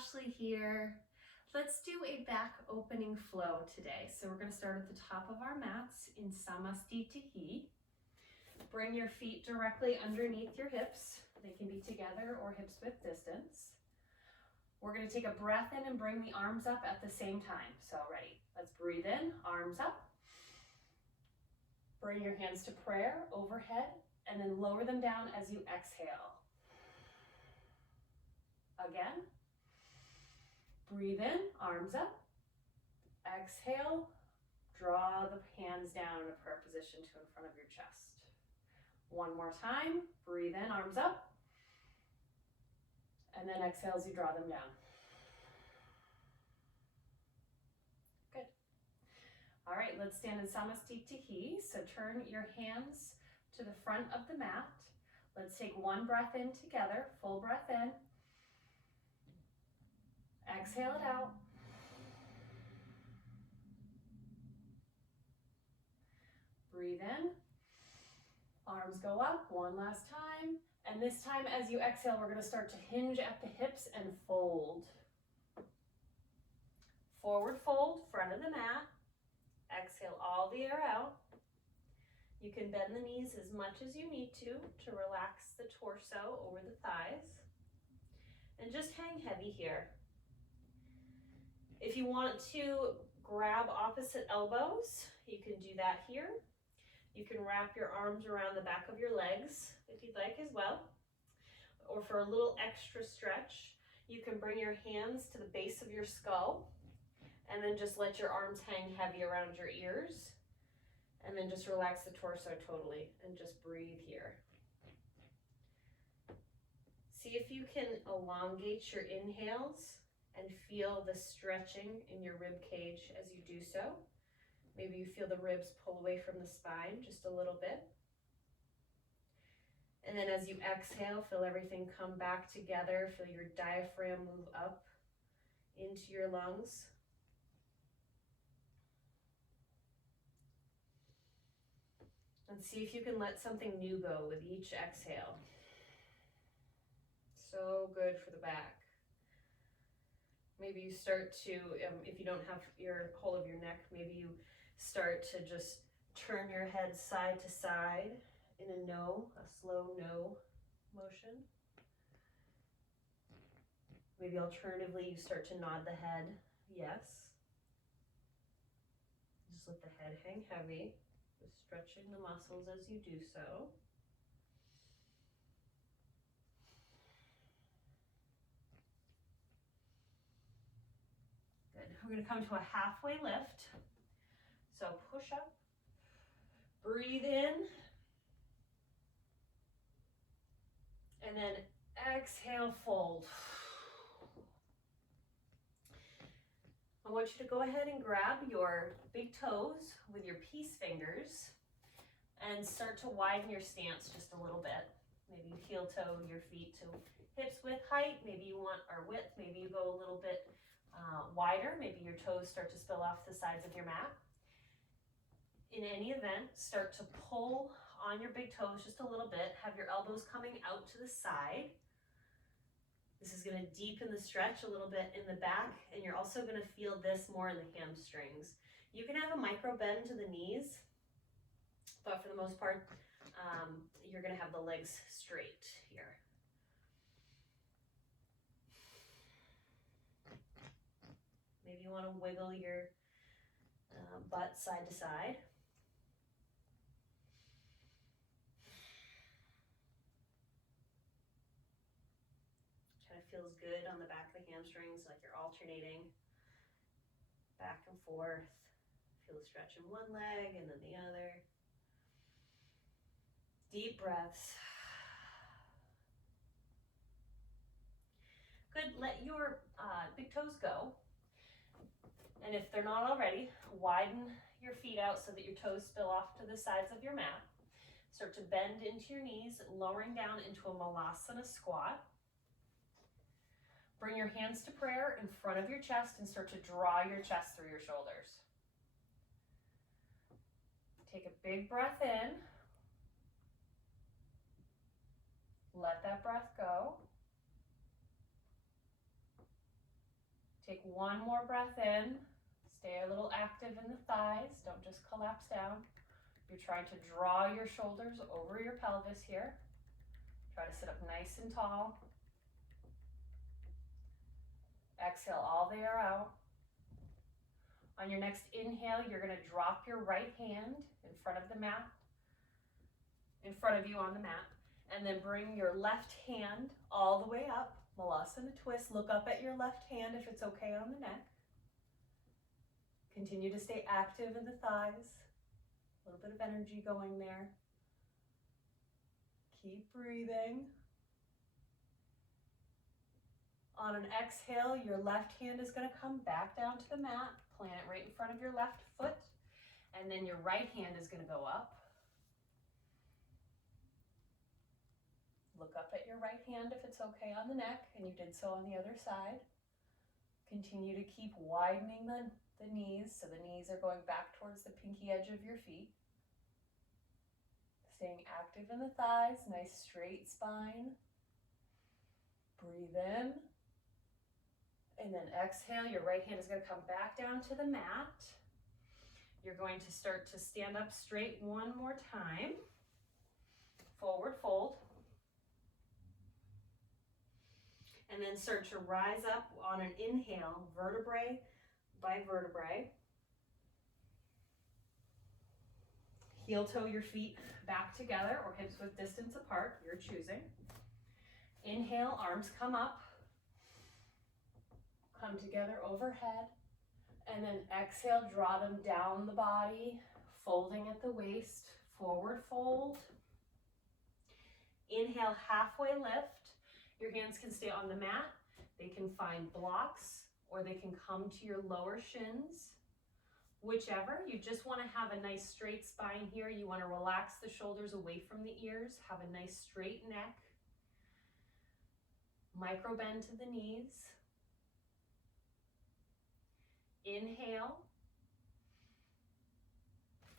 Ashley here. Let's do a back opening flow today. So we're going to start at the top of our mats in Samastitihi. Bring your feet directly underneath your hips. They can be together or hips width distance. We're going to take a breath in and bring the arms up at the same time. So ready? Let's breathe in, arms up. Bring your hands to prayer overhead and then lower them down as you exhale. Again. Breathe in, arms up. Exhale, draw the hands down in a prayer position to in front of your chest. One more time, breathe in, arms up. And then exhale as you draw them down. Good. All right, let's stand in Samastitihi. So turn your hands to the front of the mat. Let's take one breath in together, full breath in. Exhale it out. Breathe in. Arms go up one last time. And this time as you exhale, we're going to start to hinge at the hips and fold. Forward fold, front of the mat. Exhale all the air out. You can bend the knees as much as you need to relax the torso over the thighs. And just hang heavy here. If you want to grab opposite elbows, you can do that here. You can wrap your arms around the back of your legs if you'd like as well. Or for a little extra stretch, you can bring your hands to the base of your skull and then just let your arms hang heavy around your ears. And then just relax the torso totally and just breathe here. See if you can elongate your inhales and feel the stretching in your rib cage as you do so. Maybe you feel the ribs pull away from the spine just a little bit. And then as you exhale, feel everything come back together. Feel your diaphragm move up into your lungs. And see if you can let something new go with each exhale. So good for the back. Maybe you start to, if you don't have your whole of your neck, maybe you start to just turn your head side to side in a slow no motion. Maybe alternatively, you start to nod the head, yes. Just let the head hang heavy, just stretching the muscles as you do so. We're going to come to a halfway lift. So push up, breathe in, and then exhale, fold. I want you to go ahead and grab your big toes with your peace fingers and start to widen your stance just a little bit. Maybe you heel toe your feet to hips width height, maybe you want, or width, maybe you go a little bit wider, maybe your toes start to spill off the sides of your mat. In any event, start to pull on your big toes just a little bit, have your elbows coming out to the side. This is going to deepen the stretch a little bit in the back, and you're also going to feel this more in the hamstrings. You can have a micro bend to the knees, but for the most part, you're going to have the legs straight here. Maybe you want to wiggle your butt side to side. Kind of feels good on the back of the hamstrings, like you're alternating back and forth. Feel the stretch in one leg and then the other. Deep breaths. Good, let your big toes go. And if they're not already, widen your feet out so that your toes spill off to the sides of your mat. Start to bend into your knees, lowering down into a Malasana squat. Bring your hands to prayer in front of your chest and start to draw your chest through your shoulders. Take a big breath in. Let that breath go. Take one more breath in. Stay a little active in the thighs. Don't just collapse down. You're trying to draw your shoulders over your pelvis here. Try to sit up nice and tall. Exhale all the air out. On your next inhale, you're going to drop your right hand in front of the mat, in front of you on the mat, and then bring your left hand all the way up. Malasana twist. Look up at your left hand if it's okay on the neck. Continue to stay active in the thighs. A little bit of energy going there. Keep breathing. On an exhale, your left hand is going to come back down to the mat. Plant it right in front of your left foot. And then your right hand is going to go up. Look up at your right hand if it's okay on the neck, and you did so on the other side. Continue to keep widening the knees, so the knees are going back towards the pinky edge of your feet. Staying active in the thighs, nice straight spine. Breathe in. And then exhale, your right hand is going to come back down to the mat. You're going to start to stand up straight one more time. Forward fold. And then start to rise up on an inhale, vertebrae by vertebrae. Heel toe your feet back together or hips width distance apart, you're choosing. Inhale, arms come up. Come together overhead. And then exhale, draw them down the body, folding at the waist, forward fold. Inhale, halfway lift. Your hands can stay on the mat. They can find blocks or they can come to your lower shins. Whichever, you just want to have a nice straight spine here. You want to relax the shoulders away from the ears, have a nice straight neck. Micro bend to the knees. Inhale.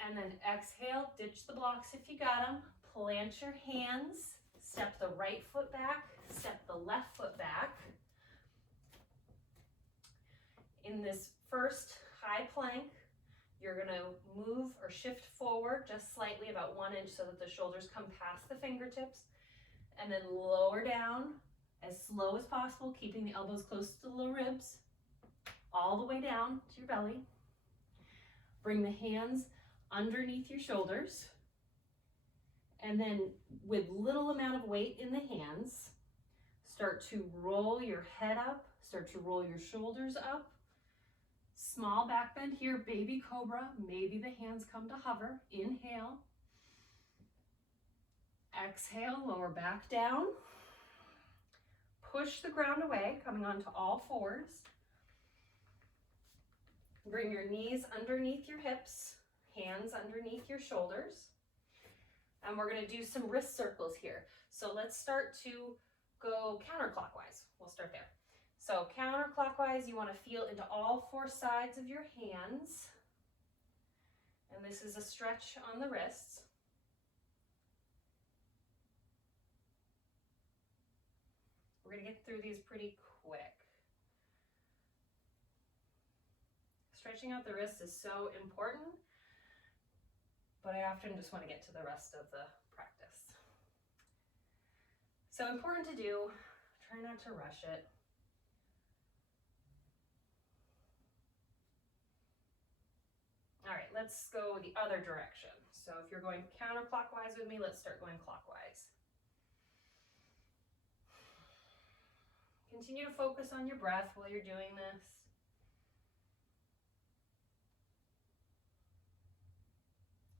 And then exhale, ditch the blocks if you got them. Plant your hands, step the right foot back, step the left foot back. In this first high plank, you're going to move or shift forward just slightly, about 1 inch, so that the shoulders come past the fingertips, and then lower down as slow as possible, keeping the elbows close to the ribs, all the way down to your belly. Bring the hands underneath your shoulders, and then with little amount of weight in the hands, start to roll your head up, start to roll your shoulders up. Small back bend here, baby cobra. Maybe the hands come to hover. Inhale. Exhale, lower back down. Push the ground away, coming onto all fours. Bring your knees underneath your hips, hands underneath your shoulders. And we're going to do some wrist circles here. So let's start to go counterclockwise. We'll start there. So counterclockwise, you want to feel into all four sides of your hands. And this is a stretch on the wrists. We're going to get through these pretty quick. Stretching out the wrists is so important, but I often just want to get to the rest of the practice. So important to do, try not to rush it. All right, let's go the other direction. So if you're going counterclockwise with me, let's start going clockwise. Continue to focus on your breath while you're doing this.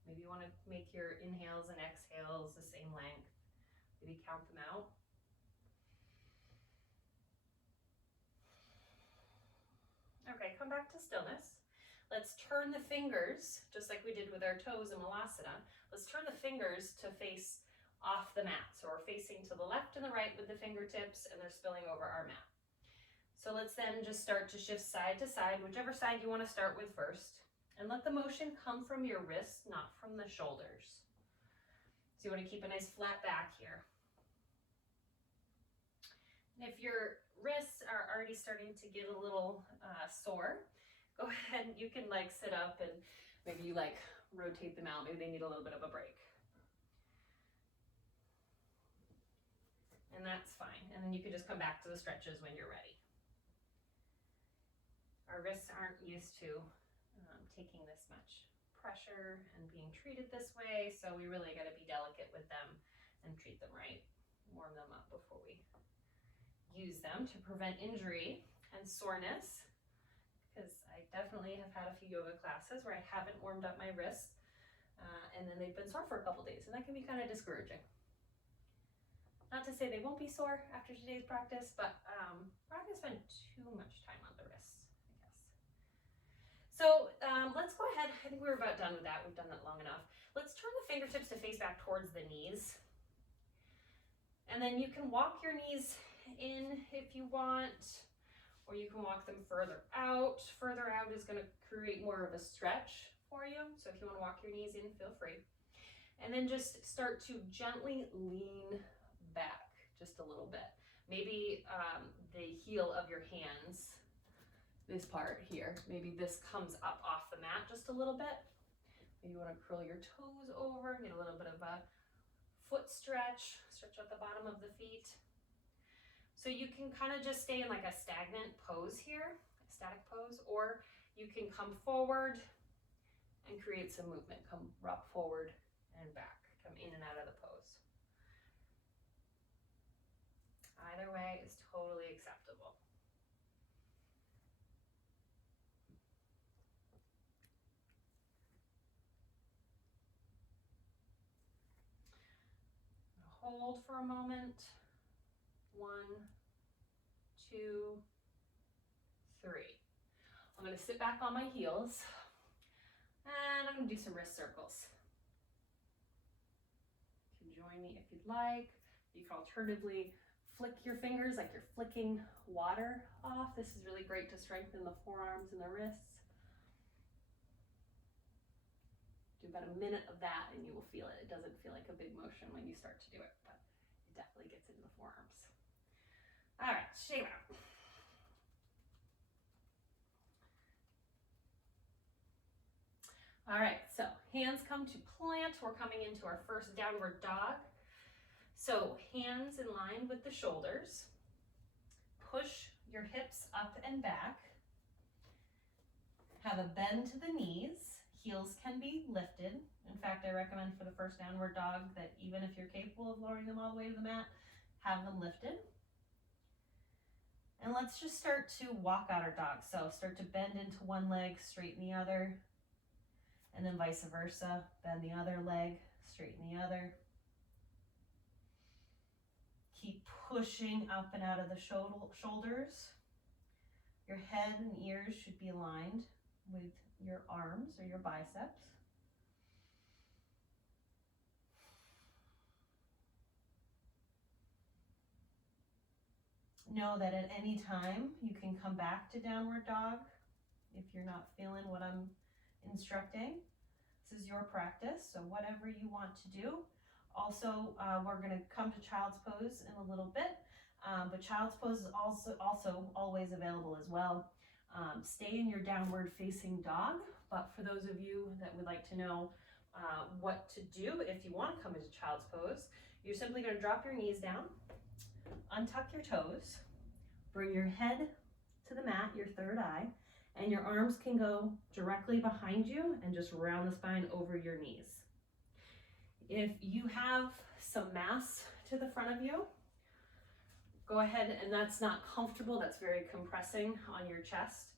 Maybe you want to make your inhales and exhales the same length. Maybe count them out. Okay, come back to stillness. Let's turn the fingers, just like we did with our toes in Malasana. Let's turn the fingers to face off the mat. So we're facing to the left and the right with the fingertips, and they're spilling over our mat. So let's then just start to shift side to side, whichever side you want to start with first. And let the motion come from your wrists, not from the shoulders. So you want to keep a nice flat back here. And if your wrists are already starting to get a little sore, go ahead and you can like sit up and maybe you like rotate them out. Maybe they need a little bit of a break. And that's fine. And then you can just come back to the stretches when you're ready. Our wrists aren't used to taking this much pressure and being treated this way, so we really got to be delicate with them and treat them right. Warm them up before we use them to prevent injury and soreness, because I definitely have had a few yoga classes where I haven't warmed up my wrists and then they've been sore for a couple days, and that can be kind of discouraging. Not to say they won't be sore after today's practice, but we're not going to spend too much time on the wrists, I guess. So let's go ahead. I think we're about done with that. We've done that long enough. Let's turn the fingertips to face back towards the knees. And then you can walk your knees in if you want, or you can walk them further out. Further out is going to create more of a stretch for you. So if you want to walk your knees in, feel free. And then just start to gently lean back just a little bit. Maybe the heel of your hands, this part here, maybe this comes up off the mat just a little bit. Maybe you want to curl your toes over, get a little bit of a foot stretch out the bottom of the feet. So you can kind of just stay in like a stagnant pose here, a static pose, or you can come forward and create some movement. Come rock forward and back, come in and out of the pose. Either way is totally acceptable. Hold for a moment. 1, 2, 3. I'm going to sit back on my heels and I'm going to do some wrist circles. You can join me if you'd like. You can alternatively flick your fingers like you're flicking water off. This is really great to strengthen the forearms and the wrists. Do about a minute of that and you will feel it. It doesn't feel like a big motion when you start to do it, but it definitely gets into the forearms. All right, shake out. All right, so hands come to plant. We're coming into our first downward dog. So hands in line with the shoulders. Push your hips up and back. Have a bend to the knees. Heels can be lifted. In fact, I recommend for the first downward dog that even if you're capable of lowering them all the way to the mat, have them lifted. And let's just start to walk out our dog. So start to bend into one leg, straighten the other, and then vice versa. Bend the other leg, straighten the other. Keep pushing up and out of the shoulders. Your head and ears should be aligned with your arms or your biceps. Know that at any time you can come back to downward dog if you're not feeling what I'm instructing. This is your practice, so whatever you want to do. Also, we're going to come to child's pose in a little bit, but child's pose is also always available as well. Stay in your downward facing dog, but for those of you that would like to know what to do if you want to come into child's pose, you're simply going to drop your knees down, untuck your toes, bring your head to the mat, your third eye, and your arms can go directly behind you and just round the spine over your knees. If you have some mass to the front of you, go ahead, and that's not comfortable, that's very compressing on your chest.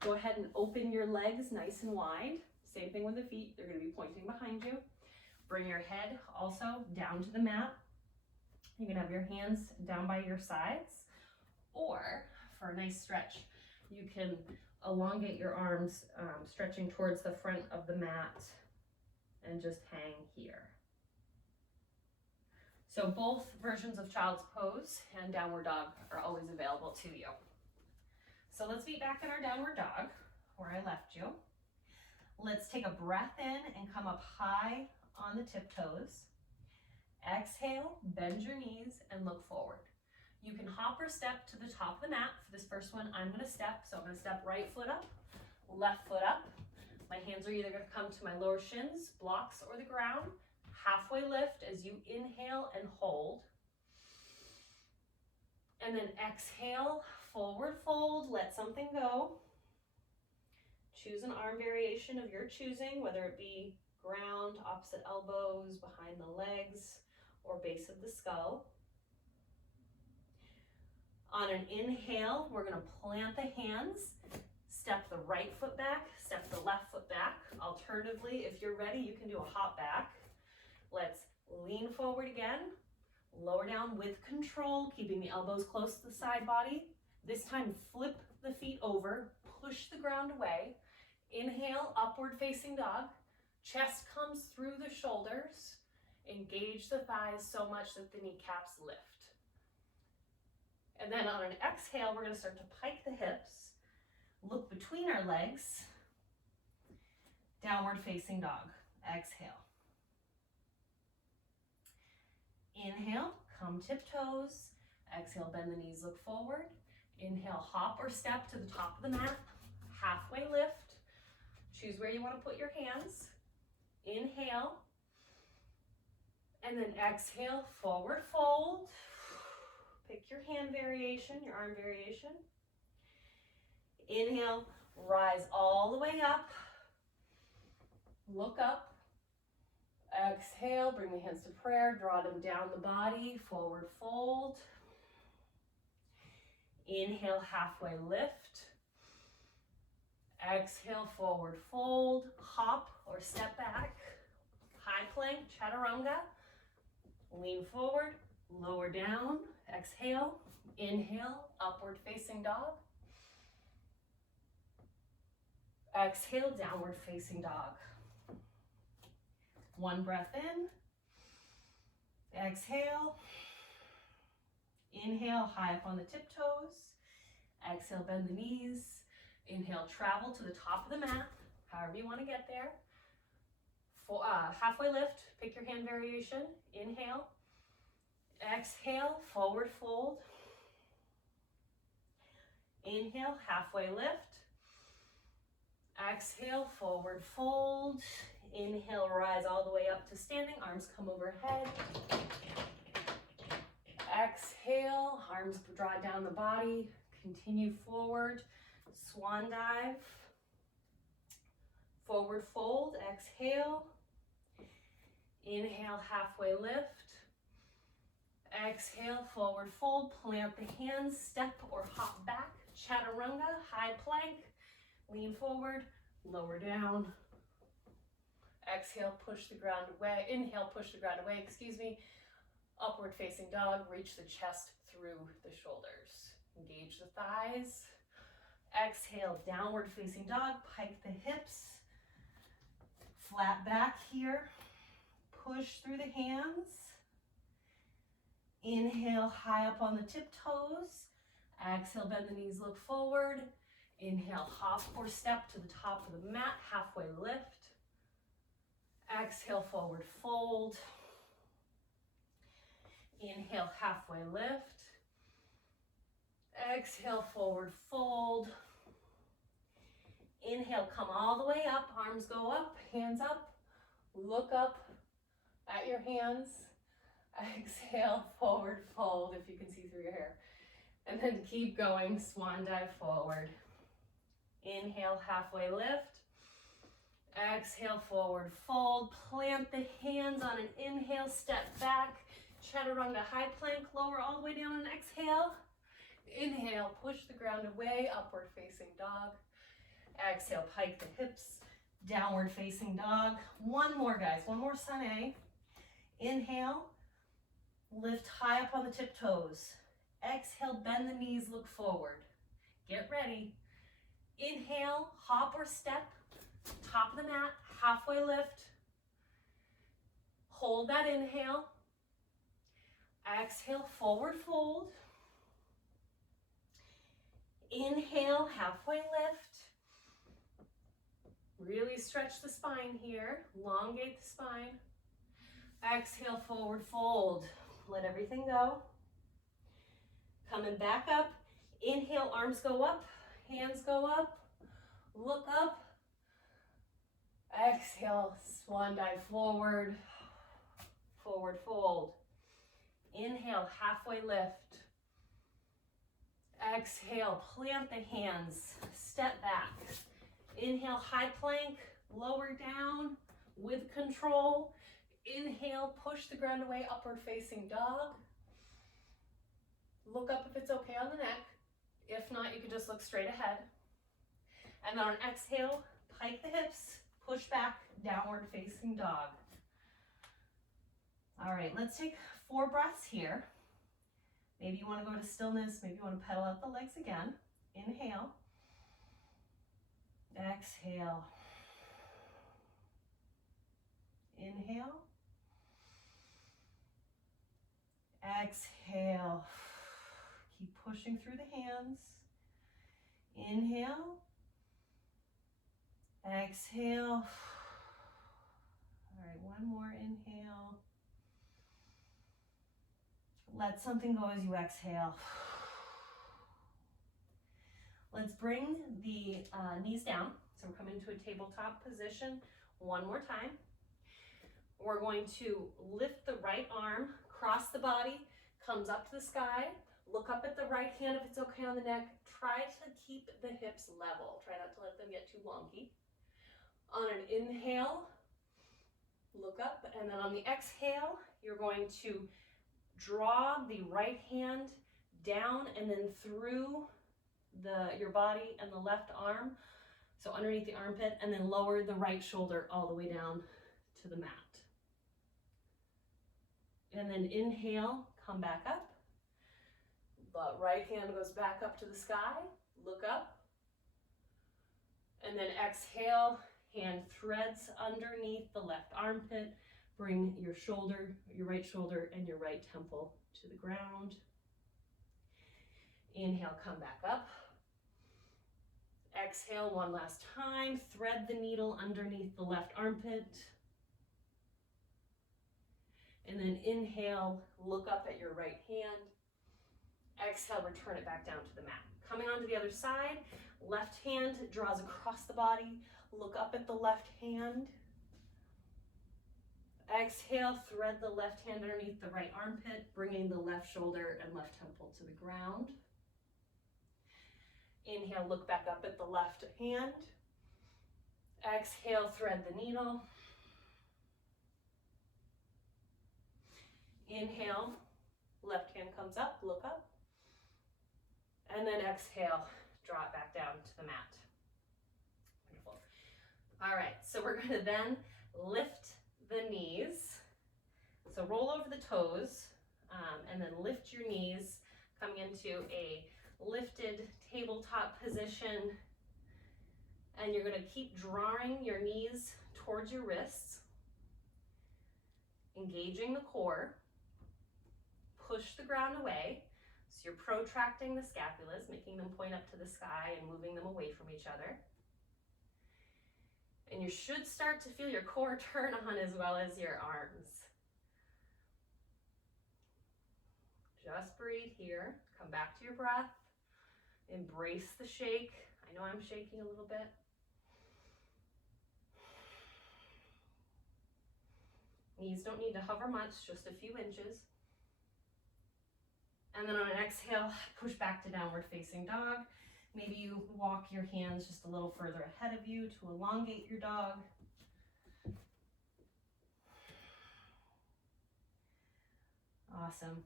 Go ahead and open your legs nice and wide. Same thing with the feet, they're going to be pointing behind you. Bring your head also down to the mat. You can have your hands down by your sides, or for a nice stretch, you can elongate your arms, stretching towards the front of the mat and just hang here. So both versions of child's pose and downward dog are always available to you. So let's be back in our downward dog where I left you. Let's take a breath in and come up high on the tiptoes. Exhale, bend your knees and look forward. You can hop or step to the top of the mat. For this first one, I'm gonna step. So I'm gonna step right foot up, left foot up. My hands are either gonna come to my lower shins, blocks, or the ground. Halfway lift as you inhale and hold. And then exhale, forward fold, let something go. Choose an arm variation of your choosing, whether it be ground, opposite elbows, behind the legs, or base of the skull. On an inhale, we're gonna plant the hands, step the right foot back, step the left foot back. Alternatively, if you're ready, you can do a hop back. Let's lean forward again, lower down with control, keeping the elbows close to the side body. This time, flip the feet over, push the ground away. Inhale, upward facing dog. Chest comes through the shoulders. Engage the thighs so much that the kneecaps lift. And then on an exhale, we're gonna start to pike the hips, look between our legs, downward facing dog. Exhale. Inhale, come tiptoes. Exhale, bend the knees, look forward. Inhale, hop or step to the top of the mat. Halfway lift. Choose where you want to put your hands. Inhale. And then exhale, forward fold. Pick your hand variation, your arm variation. Inhale, rise all the way up. Look up. Exhale, bring the hands to prayer, draw them down the body, forward fold. Inhale, halfway lift. Exhale, forward fold, hop or step back. High plank, chaturanga. Lean forward, lower down. Exhale, inhale, upward facing dog. Exhale, downward facing dog. One breath in. Exhale. Inhale, high up on the tiptoes. Exhale, bend the knees. Inhale, travel to the top of the mat, however you want to get there. Halfway lift, pick your hand variation. Inhale. Exhale, forward fold. Inhale, halfway lift. Exhale, forward fold. Inhale, rise all the way up to standing. Arms come overhead. Exhale, arms draw down the body. Continue forward. Swan dive. Forward fold. Exhale. Inhale, halfway lift. Exhale, forward fold. Plant the hands. Step or hop back. Chaturanga, high plank. Lean forward. Lower down. Exhale, push the ground away. Inhale, push the ground away, Upward facing dog, reach the chest through the shoulders. Engage the thighs. Exhale, downward facing dog, pike the hips. Flat back here. Push through the hands. Inhale, high up on the tiptoes. Exhale, bend the knees, look forward. Inhale, hop or step to the top of the mat, halfway lift. Exhale, forward fold. Inhale, halfway lift. Exhale, forward fold. Inhale, come all the way up, arms go up, hands up. Look up at your hands. Exhale, forward fold, if you can see through your hair. And then keep going, swan dive forward. Inhale, halfway lift. Exhale, forward fold. Plant the hands on an inhale, step back. Chaturanga, high plank, lower all the way down and exhale. Inhale, push the ground away, upward facing dog. Exhale, pike the hips, downward facing dog. One more, guys, one more sun A. Inhale, lift high up on the tiptoes. Exhale, bend the knees, look forward. Get ready. Inhale, hop or step, top of the mat, halfway lift. Hold that inhale. Exhale, forward fold. Inhale, halfway lift. Really stretch the spine here, elongate the spine. Exhale, forward fold. Let everything go. Coming back up. Inhale, arms go up, hands go up, look up. Exhale, swan dive forward, forward fold. Inhale, halfway lift. Exhale, plant the hands, step back. Inhale, high plank, lower down with control. Inhale, push the ground away, upward facing dog. Look up if it's okay on the neck. If not, you can just look straight ahead. And then on exhale, pike the hips, push back, downward facing dog. All right, let's take 4 breaths here. Maybe you want to go to stillness, maybe you want to pedal out the legs again. Inhale. Exhale. Inhale. Exhale. Keep pushing through the hands. Inhale. Exhale. All right, one more inhale. Let something go as you exhale. Let's bring the knees down. So we're coming to a tabletop position one more time. We're going to lift the right arm, cross the body, comes up to the sky. Look up at the right hand if it's okay on the neck. Try to keep the hips level. Try not to let them get too wonky. On an inhale, look up, and then on the exhale, you're going to draw the right hand down and then through your body and the left arm, so underneath the armpit, and then lower the right shoulder all the way down to the mat. And then inhale, come back up. The right hand goes back up to the sky, look up. And then exhale, hand threads underneath the left armpit. Bring your shoulder, your right shoulder and your right temple to the ground. Inhale, come back up. Exhale one last time. Thread the needle underneath the left armpit. And then inhale, look up at your right hand. Exhale, return it back down to the mat. Coming onto the other side, left hand draws across the body. Look up at the left hand. Exhale, thread the left hand underneath the right armpit, bringing the left shoulder and left temple to the ground. Inhale, look back up at the left hand. Exhale, thread the needle. Inhale, left hand comes up, look up. And then exhale, draw it back down to the mat. Wonderful. All right, so we're going to then lift the knees. So roll over the toes and then lift your knees, coming into a lifted tabletop position. And you're going to keep drawing your knees towards your wrists, engaging the core. Push the ground away. So you're protracting the scapulas, making them point up to the sky and moving them away from each other. And you should start to feel your core turn on as well as your arms. Just breathe here. Come back to your breath. Embrace the shake. I know I'm shaking a little bit. Knees don't need to hover much, just a few inches. And then on an exhale, push back to downward facing dog. Maybe you walk your hands just a little further ahead of you to elongate your dog. Awesome.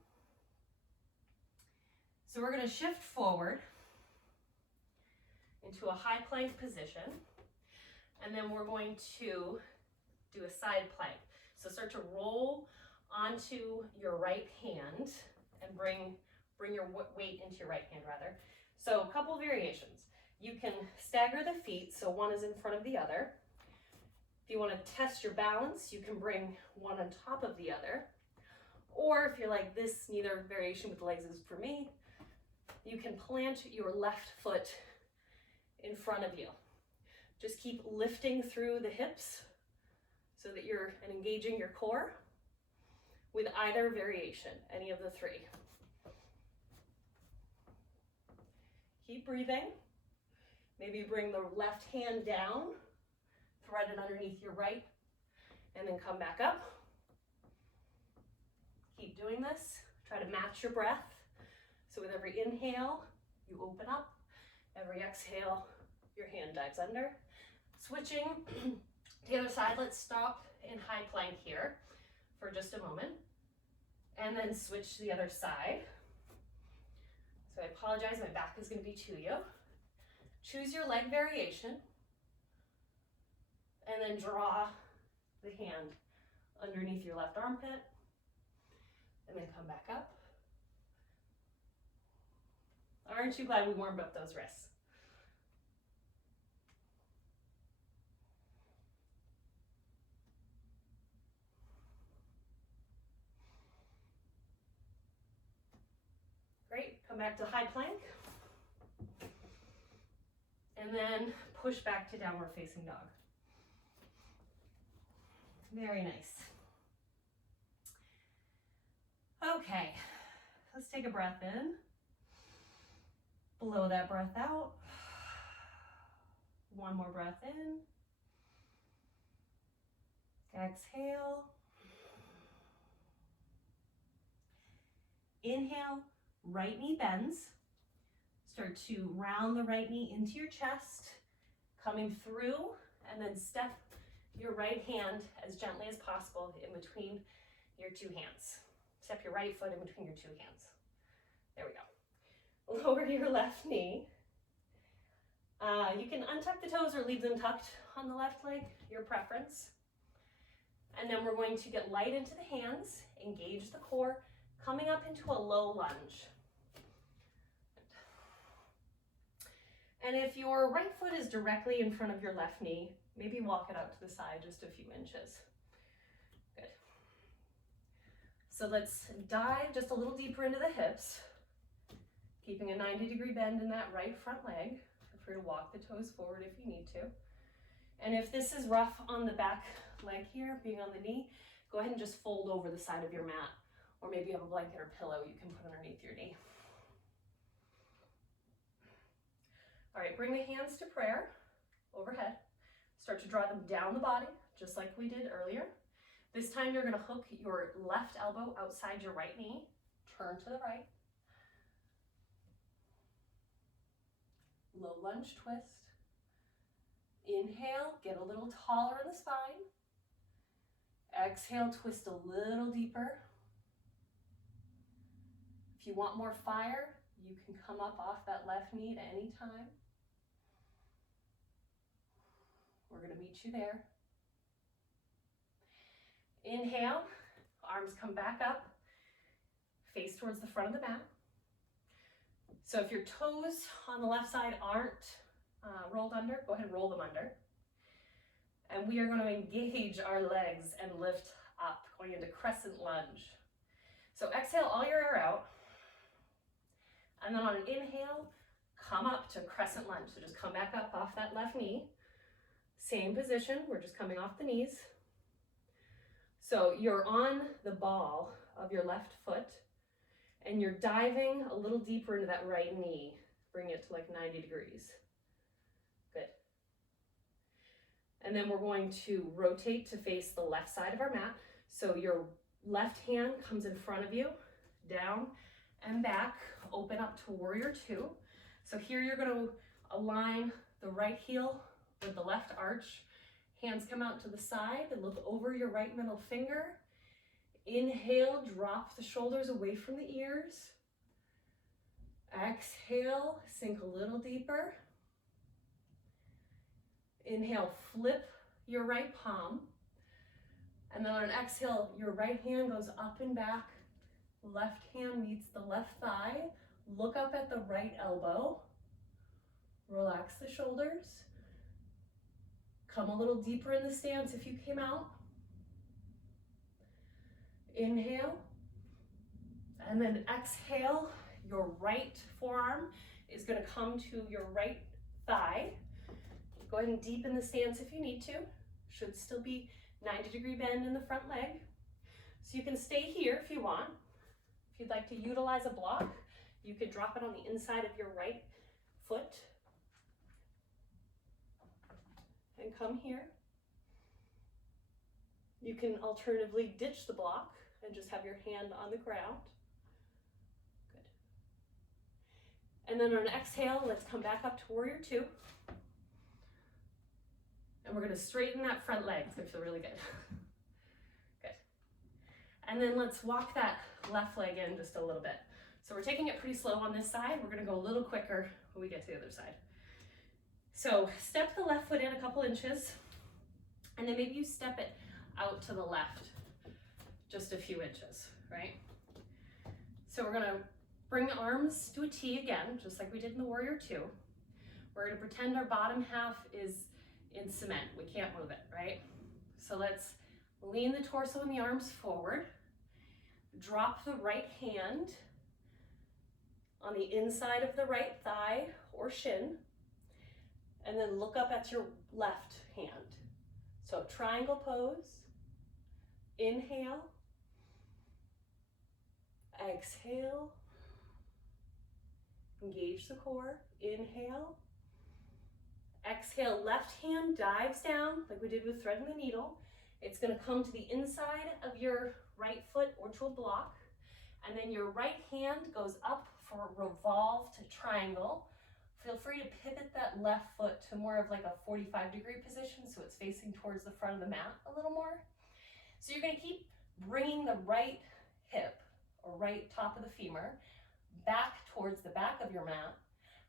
So we're going to shift forward into a high plank position. And then we're going to do a side plank. So start to roll onto your right hand and bring your weight into your right hand rather. So a couple variations. You can stagger the feet, so one is in front of the other. If you want to test your balance, you can bring one on top of the other. Or if you're like this, neither variation with the legs is for me, you can plant your left foot in front of you. Just keep lifting through the hips so that you're engaging your core with either variation, any of the three. Keep breathing. Maybe bring the left hand down, thread it underneath your right, and then come back up. Keep doing this. Try to match your breath. So with every inhale, you open up. Every exhale, your hand dives under. Switching to the other side, let's stop in high plank here for just a moment. And then switch to the other side. So I apologize, my back is going to be to you. Choose your leg variation. And then draw the hand underneath your left armpit. And then come back up. Aren't you glad we warmed up those wrists? Great, come back to high plank. And then push back to downward facing dog. Very nice. Okay, let's take a breath in. Blow that breath out. One more breath in. Exhale. Inhale, right knee bends. Start to round the right knee into your chest, coming through, and then step your right hand as gently as possible in between your two hands. Step your right foot in between your two hands. There we go. Lower your left knee. You can untuck the toes or leave them tucked on the left leg, your preference. And then we're going to get light into the hands, engage the core, coming up into a low lunge. And if your right foot is directly in front of your left knee, maybe walk it out to the side just a few inches. Good. So let's dive just a little deeper into the hips, keeping a 90-degree bend in that right front leg. Feel free to walk the toes forward if you need to. And if this is rough on the back leg here, being on the knee, go ahead and just fold over the side of your mat, or maybe you have a blanket or pillow you can put underneath your knee. All right, bring the hands to prayer overhead. Start to draw them down the body, just like we did earlier. This time you're gonna hook your left elbow outside your right knee, turn to the right. Low lunge twist. Inhale, get a little taller in the spine. Exhale, twist a little deeper. If you want more fire, you can come up off that left knee at any time. We're going to meet you there. Inhale, arms come back up, face towards the front of the mat. So if your toes on the left side aren't rolled under, go ahead and roll them under. And we are going to engage our legs and lift up, going into crescent lunge. So exhale all your air out. And then on an inhale, come up to crescent lunge. So just come back up off that left knee. Same position, we're just coming off the knees. So you're on the ball of your left foot and you're diving a little deeper into that right knee. Bring it to like 90 degrees. Good. And then we're going to rotate to face the left side of our mat. So your left hand comes in front of you, down and back, open up to warrior two. So here you're going to align the right heel with the left arch. Hands come out to the side and look over your right middle finger. Inhale, drop the shoulders away from the ears. Exhale, sink a little deeper. Inhale, flip your right palm. And then on an exhale, your right hand goes up and back. Left hand meets the left thigh. Look up at the right elbow. Relax the shoulders. Come a little deeper in the stance if you came out. Inhale. And then exhale, your right forearm is going to come to your right thigh. Go ahead and deepen the stance if you need to. Should still be 90-degree bend in the front leg. So you can stay here if you want. If you'd like to utilize a block, you could drop it on the inside of your right foot and come here. You can alternatively ditch the block and just have your hand on the ground. Good. And then on an exhale, let's come back up to warrior two. And we're gonna straighten that front leg. It's gonna feel really good. Good. And then let's walk that left leg in just a little bit. So we're taking it pretty slow on this side. We're gonna go a little quicker when we get to the other side. So step the left foot in a couple inches, and then maybe you step it out to the left just a few inches, right? So we're gonna bring the arms to a T again, just like we did in the warrior two. We're gonna pretend our bottom half is in cement. We can't move it, right? So let's lean the torso and the arms forward. Drop the right hand on the inside of the right thigh or shin, and then look up at your left hand. So triangle pose, inhale, exhale, engage the core, inhale, exhale, left hand dives down like we did with threading the needle. It's gonna come to the inside of your right foot or to a block, and then your right hand goes up for revolve to triangle. Feel free to pivot that left foot to more of like a 45-degree position so it's facing towards the front of the mat a little more. So you're gonna keep bringing the right hip or right top of the femur back towards the back of your mat,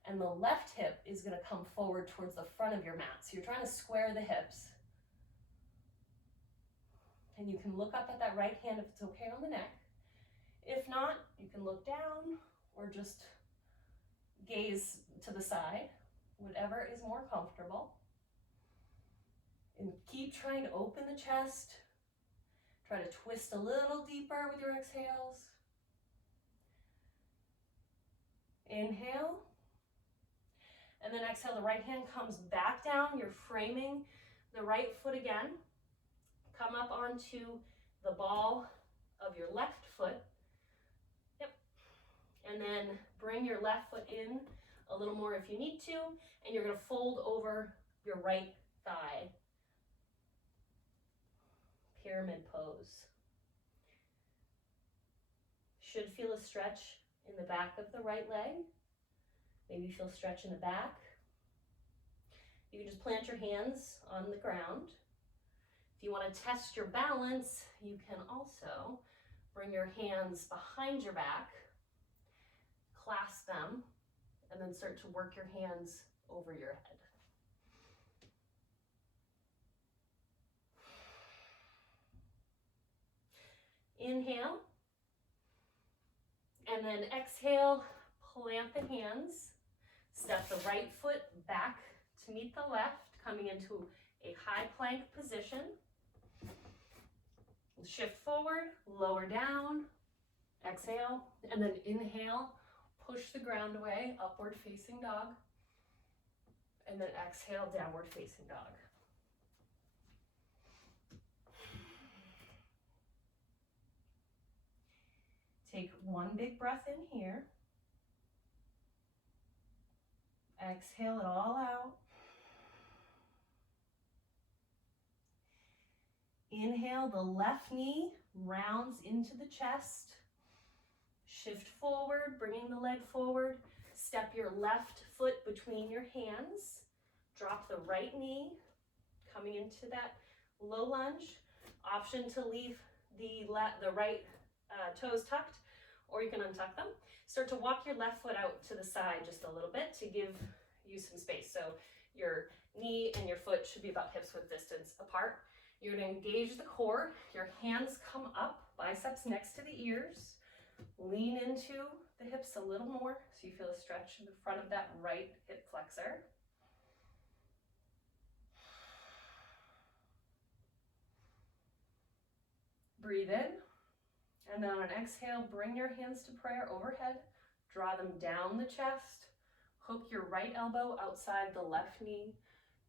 and the left hip is gonna come forward towards the front of your mat. So you're trying to square the hips. And you can look up at that right hand if it's okay on the neck. If not, you can look down or just gaze to the side, whatever is more comfortable. And keep trying to open the chest. Try to twist a little deeper with your exhales. Inhale. And then exhale, the right hand comes back down. You're framing the right foot again. Come up onto the ball of your left foot. Yep. And then bring your left foot in a little more if you need to, and you're gonna fold over your right thigh. Pyramid pose. Should feel a stretch in the back of the right leg. Maybe you feel stretch in the back. You can just plant your hands on the ground. If you want to test your balance, you can also bring your hands behind your back, clasp them, and then start to work your hands over your head. Inhale, and then exhale, plant the hands, step the right foot back to meet the left, coming into a high plank position. Shift forward, lower down, exhale, and then inhale, push the ground away, upward facing dog, and then exhale, downward facing dog. Take one big breath in here. Exhale it all out. Inhale, the left knee rounds into the chest. Shift forward, bringing the leg forward. Step your left foot between your hands. Drop the right knee, coming into that low lunge. Option to leave the right toes tucked, or you can untuck them. Start to walk your left foot out to the side just a little bit to give you some space. So your knee and your foot should be about hips width distance apart. You're going to engage the core. Your hands come up, biceps next to the ears. Lean into the hips a little more so you feel a stretch in the front of that right hip flexor. Breathe in, and then on an exhale, bring your hands to prayer overhead. Draw them down the chest. Hook your right elbow outside the left knee,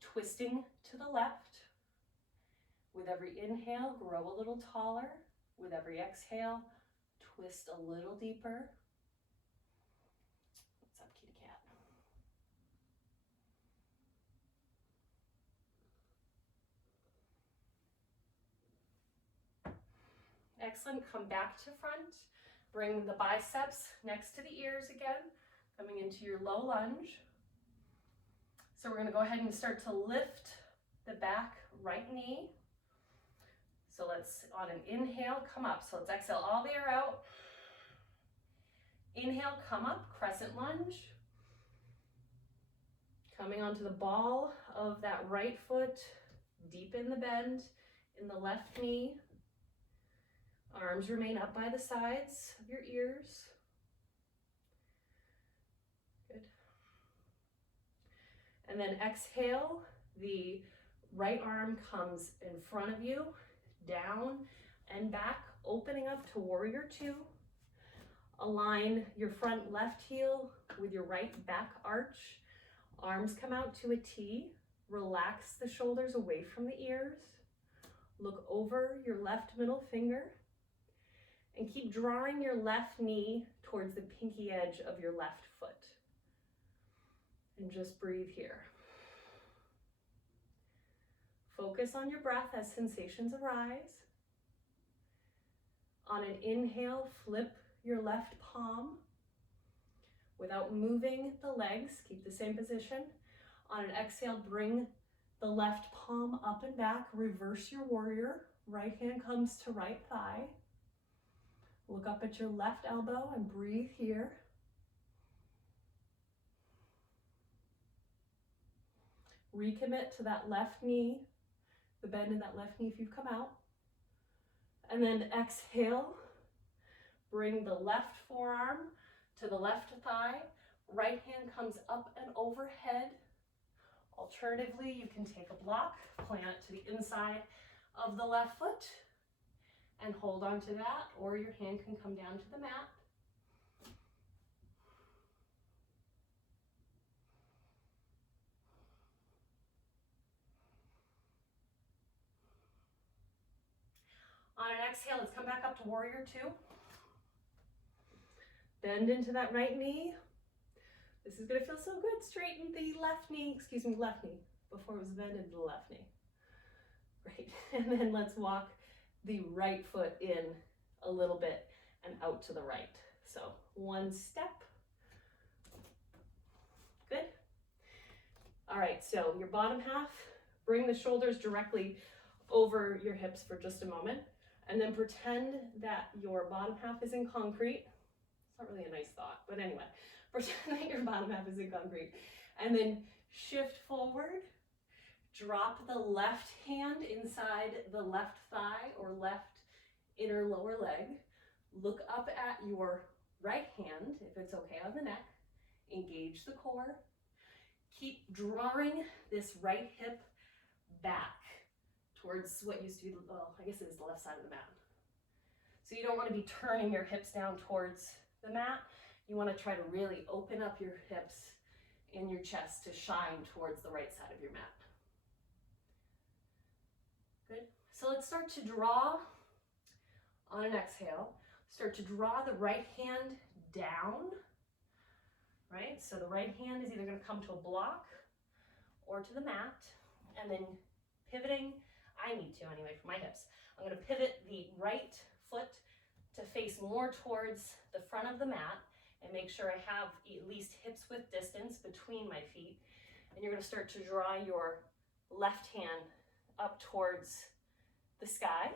twisting to the left. With every inhale, grow a little taller. With every exhale, twist a little deeper. What's up, kitty cat? Excellent. Come back to front. Bring the biceps next to the ears again, coming into your low lunge. So we're going to go ahead and start to lift the back right knee. So let's, on an inhale, come up. So let's exhale all the air out. Inhale, come up, crescent lunge. Coming onto the ball of that right foot, deepen the bend in the left knee. Arms remain up by the sides of your ears. Good. And then exhale, the right arm comes in front of you, down and back, opening up to warrior two. Align your front left heel with your right back arch. Arms come out to a T. Relax the shoulders away from the ears. Look over your left middle finger. And keep drawing your left knee towards the pinky edge of your left foot. And just breathe here. Focus on your breath as sensations arise. On an inhale, flip your left palm without moving the legs. Keep the same position. On an exhale, bring the left palm up and back. Reverse your warrior. Right hand comes to right thigh. Look up at your left elbow and breathe here. Recommit to that left knee, the bend in that left knee if you've come out. And then exhale, bring the left forearm to the left thigh. Right hand comes up and overhead. Alternatively, you can take a block, plant it to the inside of the left foot and hold on to that, or your hand can come down to the mat. On an exhale, let's come back up to warrior two. Bend into that right knee. This is gonna feel so good. Straighten the left knee, left knee, before it was bended to the left knee. Great, and then let's walk the right foot in a little bit and out to the right. So one step. Good. All right, so your bottom half, bring the shoulders directly over your hips for just a moment, and then pretend that your bottom half is in concrete. It's not really a nice thought, but anyway, pretend that your bottom half is in concrete, and then shift forward. Drop the left hand inside the left thigh or left inner lower leg. Look up at your right hand, if it's okay, on the neck. Engage the core. Keep drawing this right hip back towards what used to be, well, I guess it is the left side of the mat. So you don't want to be turning your hips down towards the mat. You want to try to really open up your hips and your chest to shine towards the right side of your mat. Good. So let's start to draw on an exhale. Start to draw the right hand down, right? So the right hand is either going to come to a block or to the mat, and then pivoting, I need to anyway for my hips. I'm going to pivot the right foot to face more towards the front of the mat and make sure I have at least hips width distance between my feet. And you're going to start to draw your left hand up towards the sky.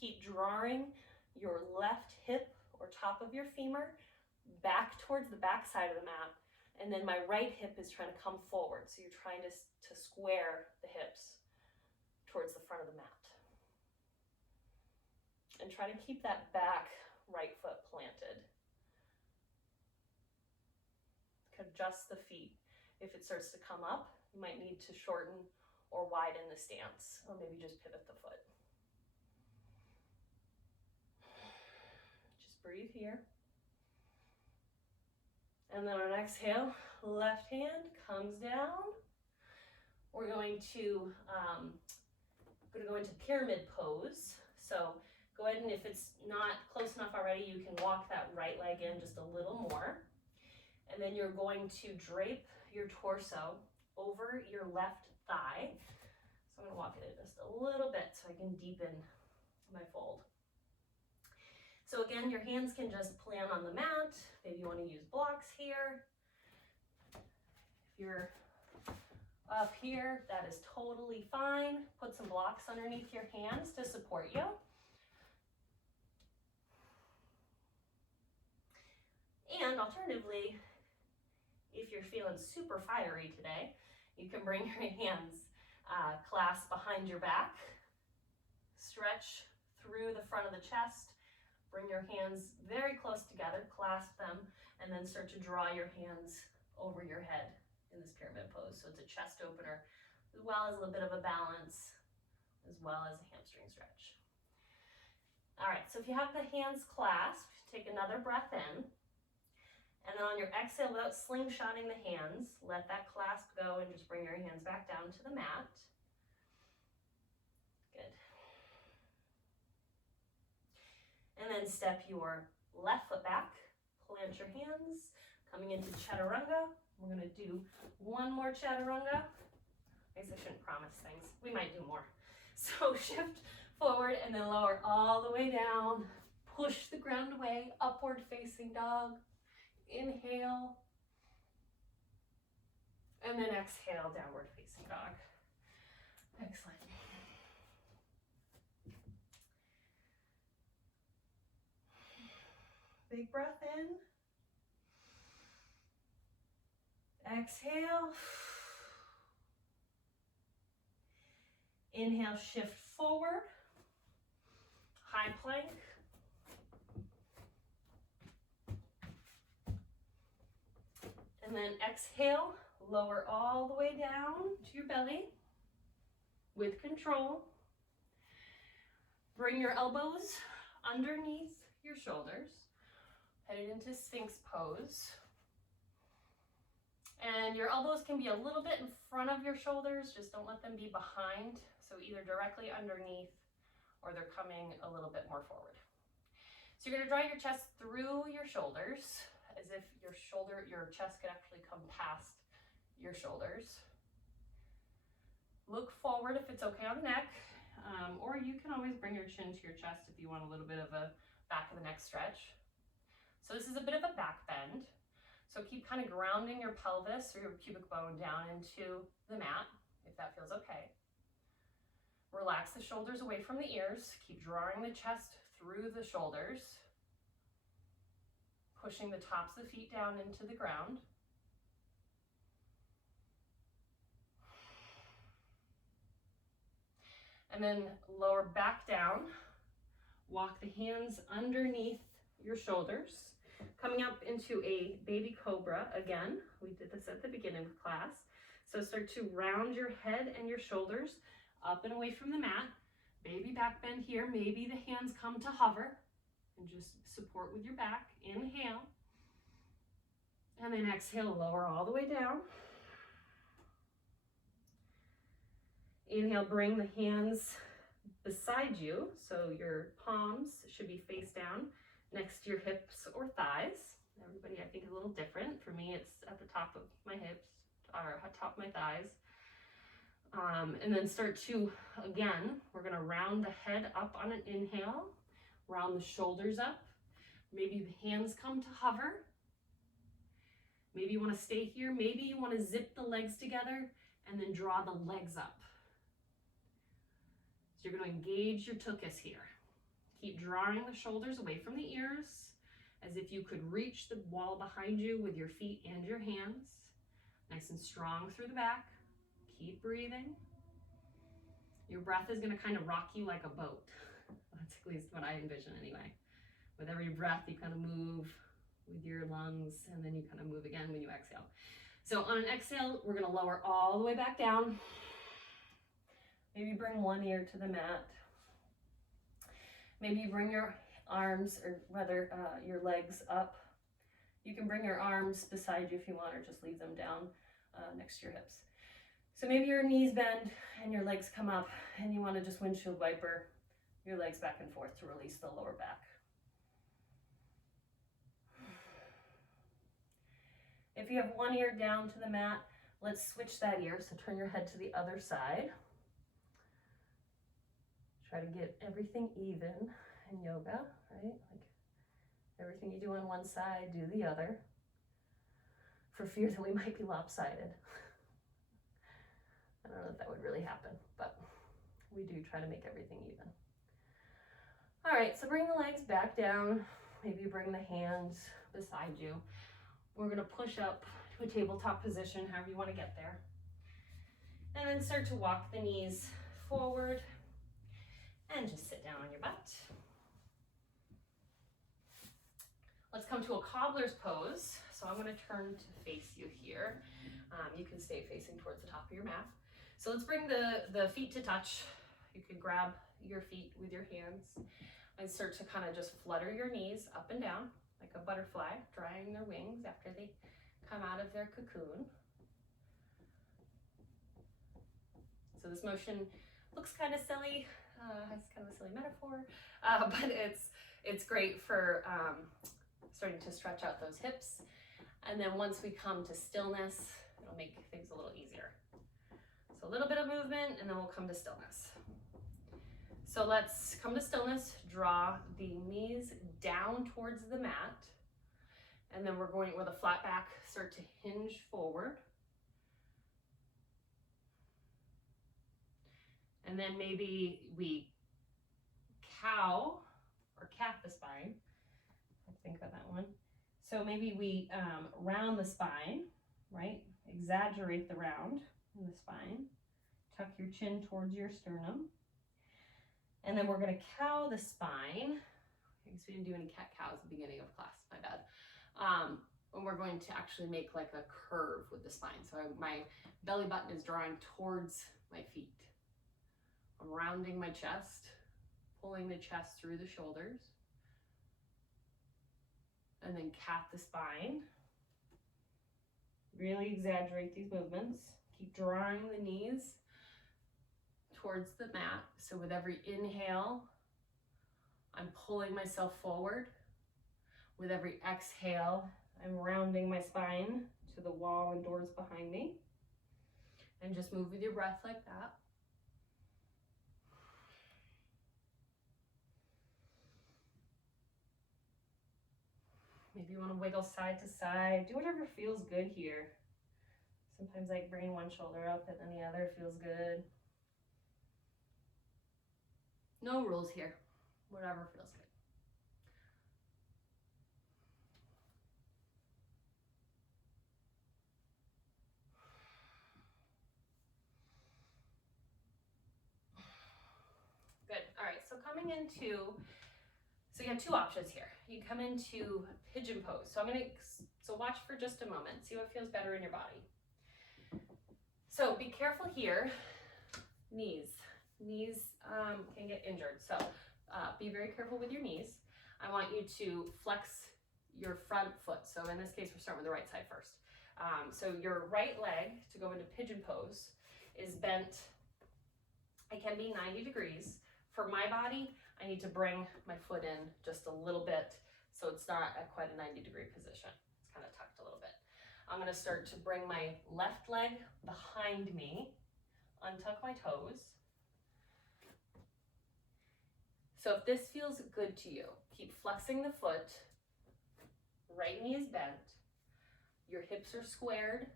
Keep drawing your left hip or top of your femur back towards the back side of the mat. And then my right hip is trying to come forward. So you're trying to square the hips towards the front of the mat. And try to keep that back right foot planted. Adjust the feet. If it starts to come up, you might need to shorten or widen the stance, or maybe just pivot the foot. Just breathe here. And then on an exhale, left hand comes down. We're going to go into pyramid pose. So go ahead, and if it's not close enough already, you can walk that right leg in just a little more. And then you're going to drape your torso over your left thigh. So I'm going to walk it in just a little bit so I can deepen my fold. So again, your hands can just plant on the mat. Maybe you want to use blocks here. If you're up here, that is totally fine. Put some blocks underneath your hands to support you. And alternatively, if you're feeling super fiery today, you can bring your hands clasped behind your back, stretch through the front of the chest, bring your hands very close together, clasp them, and then start to draw your hands over your head in this pyramid pose. So it's a chest opener, as well as a little bit of a balance, as well as a hamstring stretch. All right, so if you have the hands clasped, take another breath in. And then on your exhale, without slingshotting the hands, let that clasp go and just bring your hands back down to the mat. Good. And then step your left foot back, plant your hands, coming into chaturanga. We're gonna do one more chaturanga. I guess I shouldn't promise things. We might do more. So shift forward and then lower all the way down. Push the ground away, upward facing dog. Inhale, and then exhale, downward facing dog. Excellent. Big breath in. Exhale. Inhale, shift forward. High plank. And then exhale, lower all the way down to your belly with control. Bring your elbows underneath your shoulders, headed into Sphinx pose. And your elbows can be a little bit in front of your shoulders, just don't let them be behind. So either directly underneath or they're coming a little bit more forward. So you're gonna draw your chest through your shoulders, as if your chest could actually come past your shoulders. Look forward if it's okay on the neck, or you can always bring your chin to your chest if you want a little bit of a back of the neck stretch. So this is a bit of a back bend. So keep kind of grounding your pelvis or your pubic bone down into the mat, if that feels okay. Relax the shoulders away from the ears. Keep drawing the chest through the shoulders. Pushing the tops of the feet down into the ground. And then lower back down. Walk the hands underneath your shoulders. Coming up into a baby cobra again. We did this at the beginning of class. So start to round your head and your shoulders up and away from the mat. Baby back bend here. Maybe the hands come to hover. And just support with your back. Inhale. And then exhale, lower all the way down. Inhale, bring the hands beside you. So your palms should be face down next to your hips or thighs. Everybody, I think, is a little different. For me, it's at the top of my hips or top of my thighs. And then start to, again, we're gonna round the head up on an inhale. Round the shoulders up. Maybe the hands come to hover. Maybe you want to stay here. Maybe you want to zip the legs together and then draw the legs up. So you're going to engage your tuchus here. Keep drawing the shoulders away from the ears as if you could reach the wall behind you with your feet and your hands. Nice and strong through the back. Keep breathing. Your breath is going to kind of rock you like a boat. That's at least what I envision anyway. With every breath, you kind of move with your lungs, and then you kind of move again when you exhale. So on an exhale, we're gonna lower all the way back down. Maybe bring one ear to the mat. Maybe bring your arms, or rather your legs up. You can bring your arms beside you if you want, or just leave them down next to your hips. So maybe your knees bend and your legs come up, and you want to just windshield wiper your legs back and forth to release the lower back. If you have one ear down to the mat, let's switch that ear. So turn your head to the other side. Try to get everything even in yoga, right? Like Everything you do on one side, do the other, for fear that we might be lopsided. I don't know if that would really happen, but we do try to make everything even. All right, so bring the legs back down. Maybe bring the hands beside you. We're gonna push up to a tabletop position, however you wanna get there. And then start to walk the knees forward and just sit down on your butt. Let's come to a cobbler's pose. So I'm gonna turn to face you here. You can stay facing towards the top of your mat. So let's bring the feet to touch. You can grab your feet with your hands and start to kind of just flutter your knees up and down like a butterfly drying their wings after they come out of their cocoon. So this motion looks kind of silly, has kind of a silly metaphor, but it's great for starting to stretch out those hips. And then once we come to stillness, it'll make things a little easier. So a little bit of movement and then we'll come to stillness. So let's come to stillness, draw the knees down towards the mat. And then we're going with a flat back, start to hinge forward. And then maybe we cow or cat the spine. Let's think about that one. So maybe we round the spine, right? Exaggerate the round in the spine. Tuck your chin towards your sternum. And then we're gonna cow the spine. I guess we didn't do any cat-cow at the beginning of class, my bad. And we're going to actually make like a curve with the spine. So my belly button is drawing towards my feet. I'm rounding my chest, pulling the chest through the shoulders. And then cat the spine. Really exaggerate these movements. Keep drawing the knees towards the mat. So with every inhale, I'm pulling myself forward. With every exhale, I'm rounding my spine to the wall and doors behind me. And just move with your breath like that. Maybe you want to wiggle side to side. Do whatever feels good here. Sometimes I bring one shoulder up and then the other feels good. No rules here. Whatever feels good. Good. All right. So coming into, so you have two options here. You come into pigeon pose. So watch for just a moment. See what feels better in your body. So be careful here. Knees can get injured. So be very careful with your knees. I want you to flex your front foot. So in this case, we're starting with the right side first. So your right leg to go into pigeon pose is bent. It can be 90 degrees. For my body, I need to bring my foot in just a little bit so it's not at quite a 90-degree position. It's kind of tucked a little bit. I'm going to start to bring my left leg behind me, untuck my toes. So if this feels good to you, keep flexing the foot, right knee is bent, your hips are squared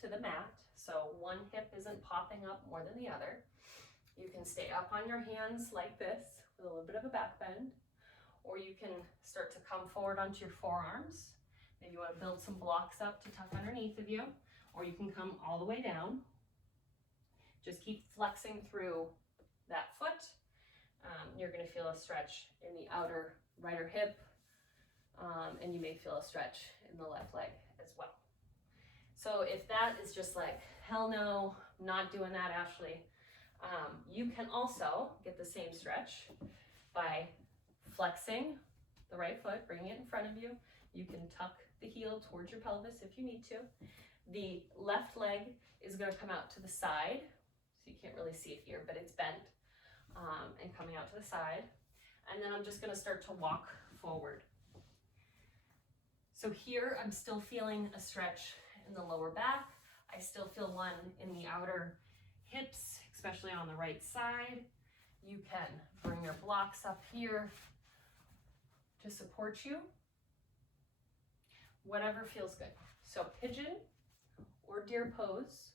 to the mat, so one hip isn't popping up more than the other. You can stay up on your hands like this with a little bit of a back bend, or you can start to come forward onto your forearms. Maybe you want to build some blocks up to tuck underneath of you, or you can come all the way down. Just keep flexing through that foot. You're going to feel a stretch in the outer right hip, and you may feel a stretch in the left leg as well. So if that is just like, hell no, I'm not doing that, Ashley, you can also get the same stretch by flexing the right foot, bringing it in front of you. You can tuck the heel towards your pelvis if you need to. The left leg is going to come out to the side, so you can't really see it here, but it's bent and coming out to the side. And then I'm just going to start to walk forward. So here I'm still feeling a stretch in the lower back. I still feel one in the outer hips, especially on the right side. You can bring your blocks up here to support you. whatever feels good. So pigeon or deer pose.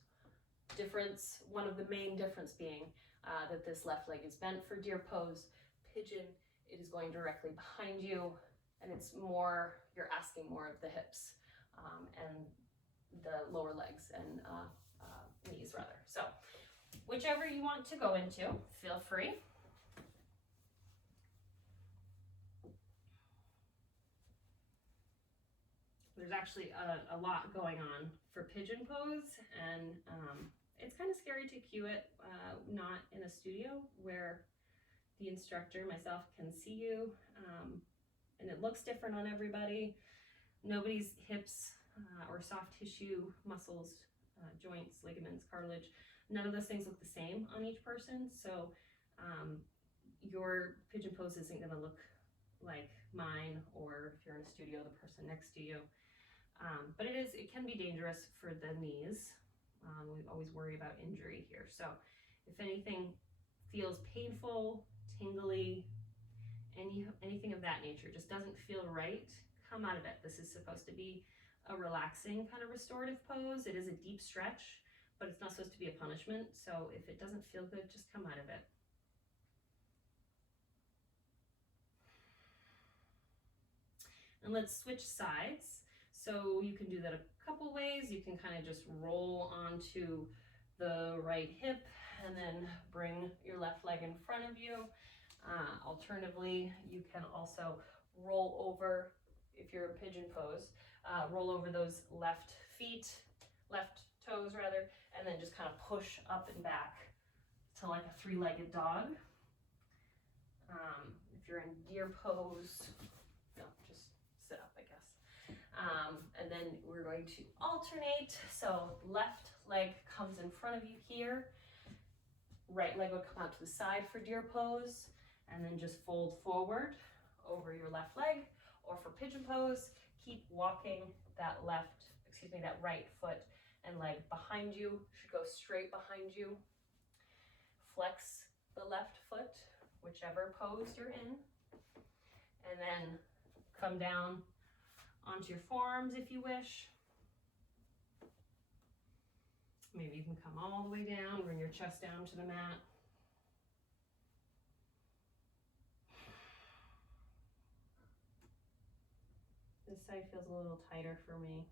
Difference, one of the main difference being that this left leg is bent for deer pose. Pigeon, it is going directly behind you, and it's more, you're asking more of the hips and the lower legs and knees rather. So whichever you want to go into, feel free. There's actually a lot going on for pigeon pose, and it's kind of scary to cue it, not in a studio where the instructor, myself, can see you, and it looks different on everybody. Nobody's hips or soft tissue, muscles, joints, ligaments, cartilage, none of those things look the same on each person, so your pigeon pose isn't going to look like mine, or if you're in a studio, the person next to you. But it can be dangerous for the knees. We always worry about injury here. So if anything feels painful, tingly, anything of that nature, just doesn't feel right, come out of it. This is supposed to be a relaxing kind of restorative pose. It is a deep stretch, but it's not supposed to be a punishment. So if it doesn't feel good, just come out of it. And let's switch sides. So you can do that a couple ways. You can kind of just roll onto the right hip and then bring your left leg in front of you. Alternatively, you can also roll over, if you're a pigeon pose, roll over those left toes rather, and then just kind of push up and back to like a three-legged dog. If you're in deer pose, no, just sit up, I guess. And then we're going to alternate. So left leg comes in front of you here. Right leg would come out to the side for deer pose, and then just fold forward over your left leg. Or for pigeon pose, keep walking that right foot and leg behind you, should go straight behind you. Flex the left foot, whichever pose you're in, and then come down onto your forearms if you wish. Maybe you can come all the way down, bring your chest down to the mat. This side feels a little tighter for me.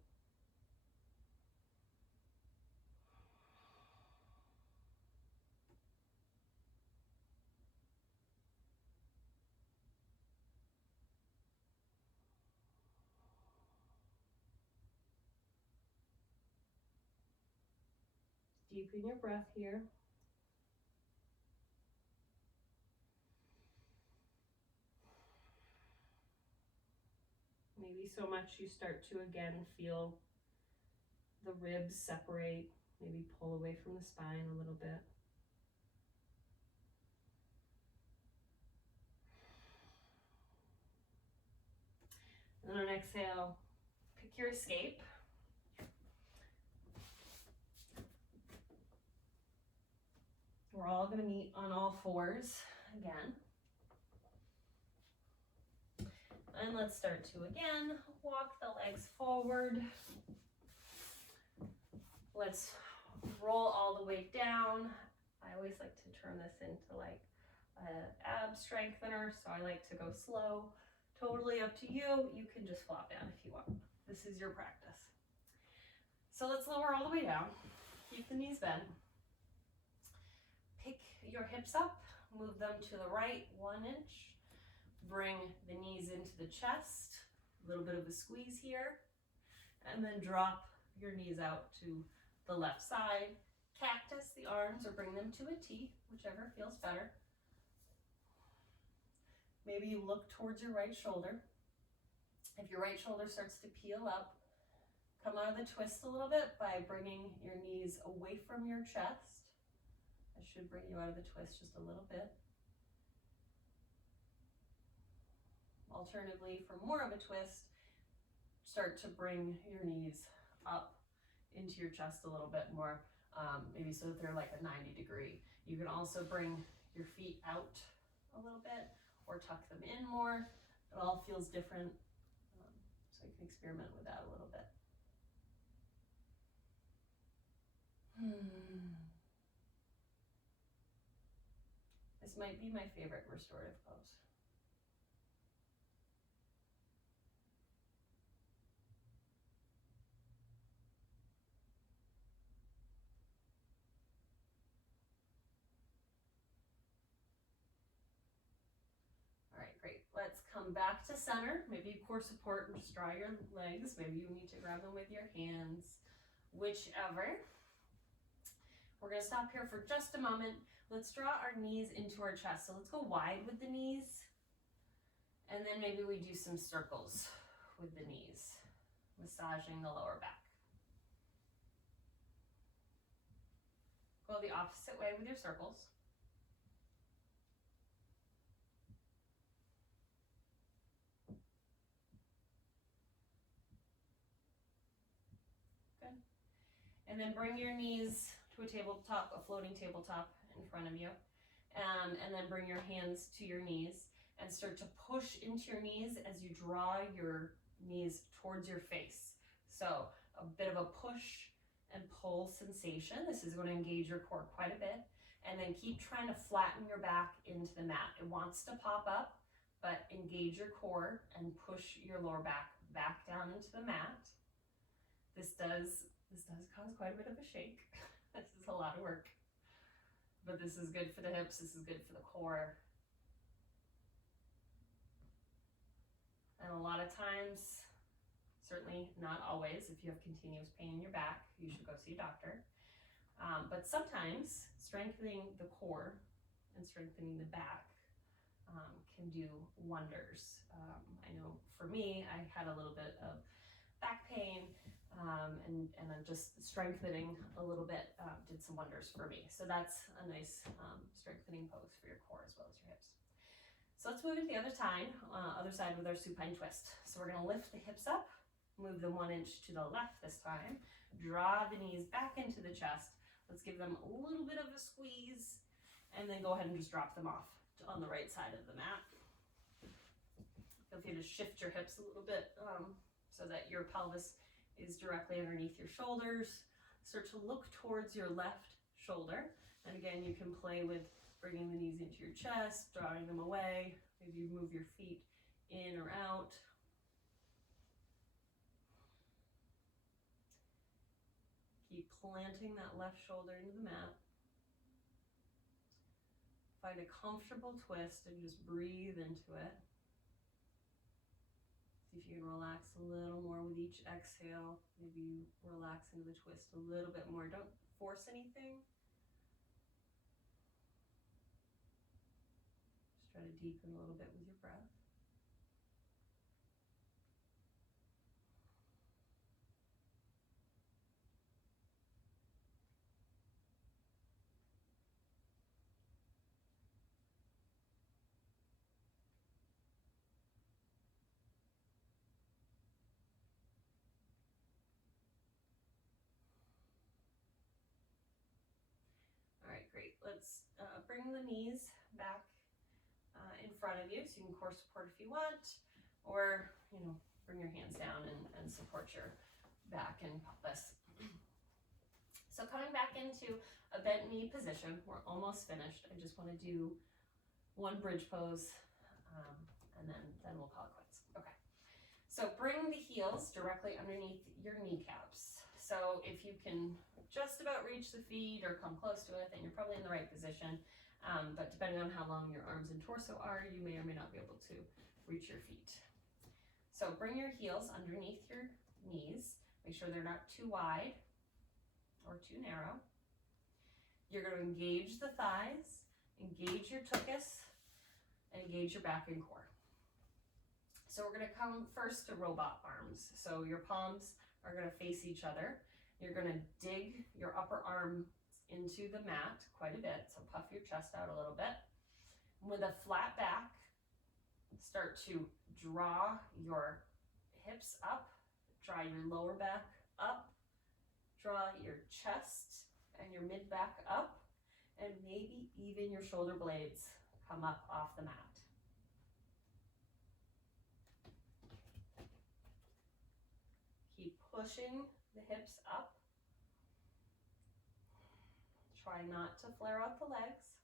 Deepen your breath here. Maybe so much you start to again feel the ribs separate, maybe pull away from the spine a little bit. And then on exhale, pick your escape. We're all going to meet on all fours again. And let's start to again walk the legs forward. Let's roll all the way down. I always like to turn this into like an ab strengthener, so I like to go slow. Totally up to you. You can just flop down if you want. This is your practice. So let's lower all the way down. Keep the knees bent. Pick your hips up, move them to the right 1 inch. Bring the knees into the chest, a little bit of a squeeze here, and then drop your knees out to the left side. Cactus the arms or bring them to a T, whichever feels better. Maybe you look towards your right shoulder. If your right shoulder starts to peel up, come out of the twist a little bit by bringing your knees away from your chest. I should bring you out of the twist just a little bit. Alternatively, for more of a twist, start to bring your knees up into your chest a little bit more, maybe so that they're like a 90 degree. You can also bring your feet out a little bit or tuck them in more. It all feels different. So you can experiment with that a little bit. This might be my favorite restorative pose. All right, great. Let's come back to center. Maybe core support and just draw your legs. Maybe you need to grab them with your hands, whichever. We're gonna stop here for just a moment. Let's draw our knees into our chest. So let's go wide with the knees. And then maybe we do some circles with the knees, massaging the lower back. Go the opposite way with your circles. Good. And then bring your knees to a tabletop, a floating tabletop in front of you. And then bring your hands to your knees and start to push into your knees as you draw your knees towards your face. So a bit of a push and pull sensation. This is going to engage your core quite a bit. And then keep trying to flatten your back into the mat. It wants to pop up, but engage your core and push your lower back down into the mat. This does cause quite a bit of a shake. This is a lot of work. But this is good for the hips, this is good for the core. And a lot of times, certainly not always, if you have continuous pain in your back, you should go see a doctor. But sometimes strengthening the core and strengthening the back can do wonders. I know for me, I had a little bit of back pain, and just strengthening a little bit did some wonders for me. So that's a nice strengthening pose for your core as well as your hips. So let's move to the other side with our supine twist. So we're gonna lift the hips up, move them 1 inch to the left this time, draw the knees back into the chest. Let's give them a little bit of a squeeze, and then go ahead and just drop them off on the right side of the mat. Feel free to shift your hips a little bit so that your pelvis is directly underneath your shoulders. Start to look towards your left shoulder. And again, you can play with bringing the knees into your chest, drawing them away. Maybe you move your feet in or out. Keep planting that left shoulder into the mat. Find a comfortable twist and just breathe into it. See if you can relax a little more with each exhale. Maybe you relax into the twist a little bit more. Don't force anything. Just try to deepen a little bit with your breath. Great, let's bring the knees back in front of you, so you can core support if you want, or bring your hands down and support your back and pelvis. So coming back into a bent knee position, we're almost finished. I just want to do one bridge pose, and then we'll call it quits. Okay, so bring the heels directly underneath your kneecaps. So if you can just about reach the feet or come close to it, then you're probably in the right position. But depending on how long your arms and torso are, you may or may not be able to reach your feet. So bring your heels underneath your knees. Make sure they're not too wide or too narrow. You're going to engage the thighs, engage your tuchus, and engage your back and core. So we're going to come first to robot arms. So your palms are going to face each other. You're going to dig your upper arm into the mat quite a bit, so puff your chest out a little bit. With a flat back, start to draw your hips up, draw your lower back up, draw your chest and your mid back up, and maybe even your shoulder blades come up off the mat. pushing the hips up. Try not to flare out the legs.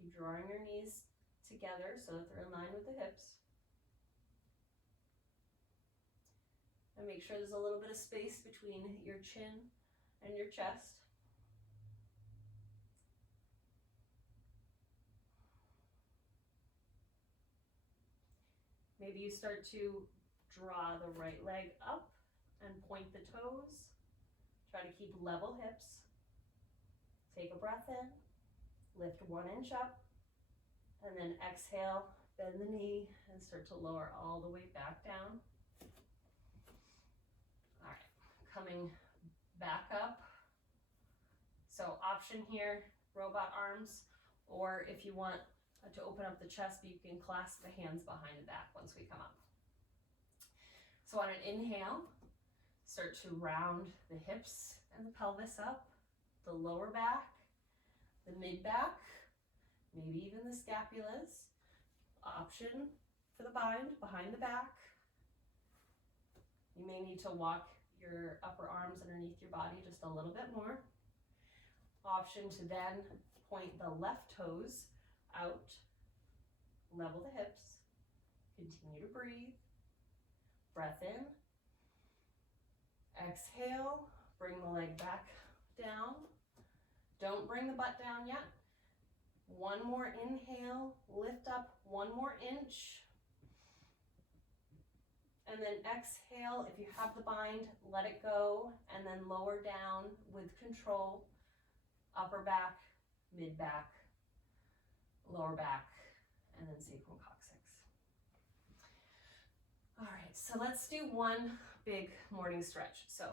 Keep drawing your knees together so that they're in line with the hips. And make sure there's a little bit of space between your chin and your chest. Maybe you start to draw the right leg up and point the toes. Try to keep level hips. Take a breath in, lift 1 inch up, and then exhale, bend the knee, and start to lower all the way back down. All right, coming back up. So option here, robot arms, or if you want to open up the chest, you can clasp the hands behind the back once we come up. So on an inhale, start to round the hips and the pelvis up, the lower back, the mid back, maybe even the scapulas. Option for the bind behind the back. You may need to walk your upper arms underneath your body just a little bit more. Option to then point the left toes out, level the hips, continue to breathe. Breath in, exhale, bring the leg back down. Don't bring the butt down yet. 1 more inhale, lift up 1 more inch. And then exhale, if you have the bind, let it go, and then lower down with control. Upper back, mid back, lower back, and then sacrum coccyx. All right, so let's do 1 big morning stretch. So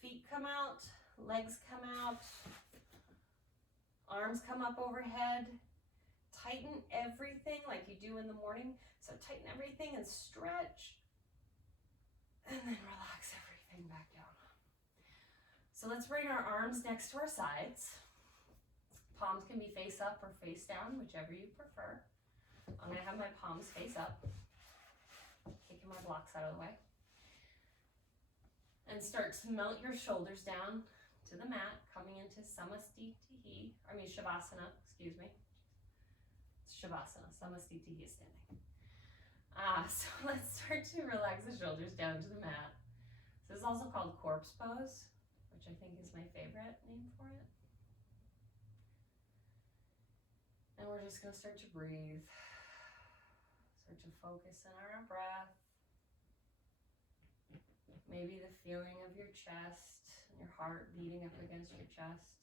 feet come out, legs come out, arms come up overhead. Tighten everything like you do in the morning. So tighten everything and stretch, and then relax everything back down. So let's bring our arms next to our sides. Palms can be face up or face down, whichever you prefer. I'm gonna have my palms face up, kicking my blocks out of the way. And start to melt your shoulders down to the mat, coming into Shavasana, excuse me. Shavasana, Samastitihi is standing. So let's start to relax the shoulders down to the mat. This is also called corpse pose, which I think is my favorite name for it. And we're just gonna start to breathe. Start to focus in on our breath. Maybe the feeling of your chest and your heart beating up against your chest.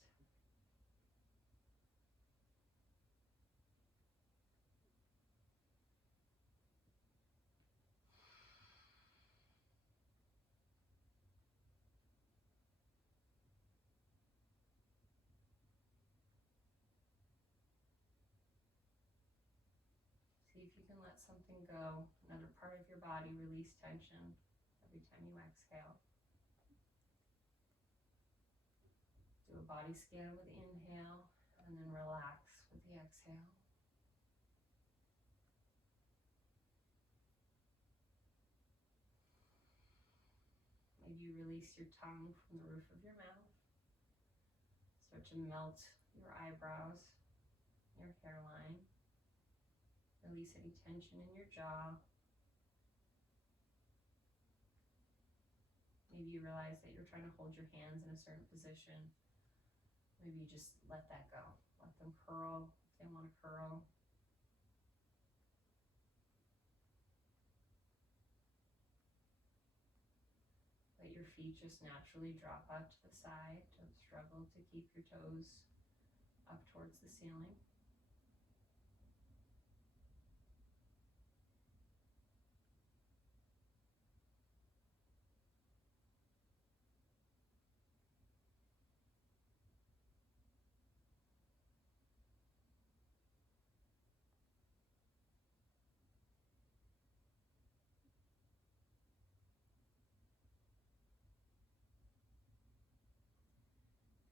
See if you can let something go, another part of your body release tension every time you exhale. Do a body scan with the inhale and then relax with the exhale. Maybe you release your tongue from the roof of your mouth. Start to melt your eyebrows, your hairline. Release any tension in your jaw. Maybe you realize that you're trying to hold your hands in a certain position. Maybe you just let that go. Let them curl if they want to curl. Let your feet just naturally drop out to the side. Don't struggle to keep your toes up towards the ceiling.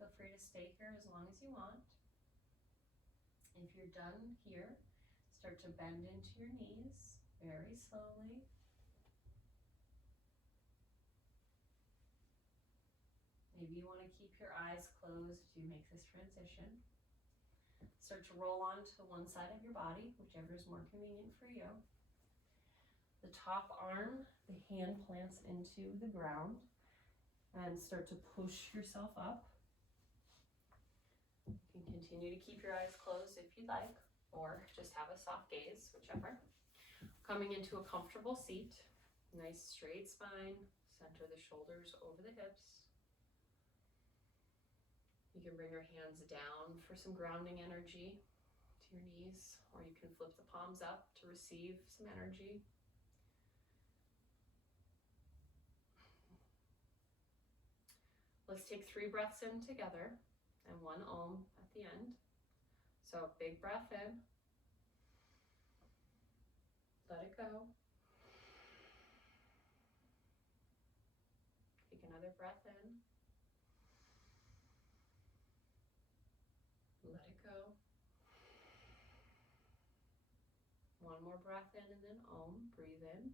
Feel free to stay here as long as you want. If you're done here, start to bend into your knees very slowly. maybe you want to keep your eyes closed as you make this transition. Start to roll onto one side of your body, whichever is more convenient for you. The top arm, the hand plants into the ground, and start to push yourself up. You can continue to keep your eyes closed if you'd like, or just have a soft gaze, whichever. Coming into a comfortable seat, nice straight spine, center the shoulders over the hips. You can bring your hands down for some grounding energy to your knees, or you can flip the palms up to receive some energy. Let's take 3 breaths in together and 1 Om at the end. So big breath in. Let it go. Take another breath in. Let it go. 1 more breath in and then Om. Breathe in.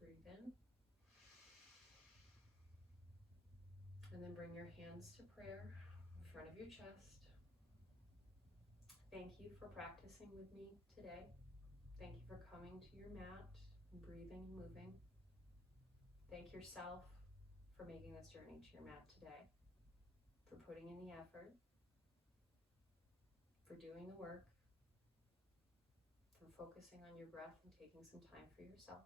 Breathe in. And then bring your hands to prayer in front of your chest. Thank you for practicing with me today. Thank you for coming to your mat and breathing and moving. Thank yourself for making this journey to your mat today, for putting in the effort, for doing the work, for focusing on your breath and taking some time for yourself.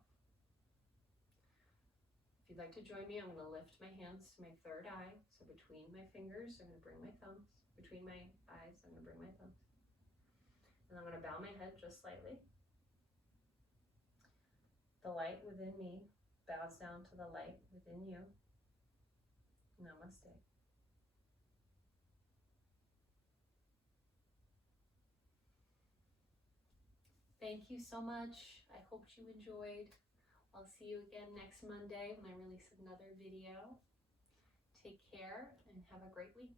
If you'd like to join me, I'm going to lift my hands to my third eye. So between my fingers, I'm going to bring my thumbs. Between my eyes, I'm going to bring my thumbs. And I'm going to bow my head just slightly. The light within me bows down to the light within you. Namaste. Thank you so much. I hope you enjoyed. I'll see you again next Monday when I release another video. Take care and have a great week.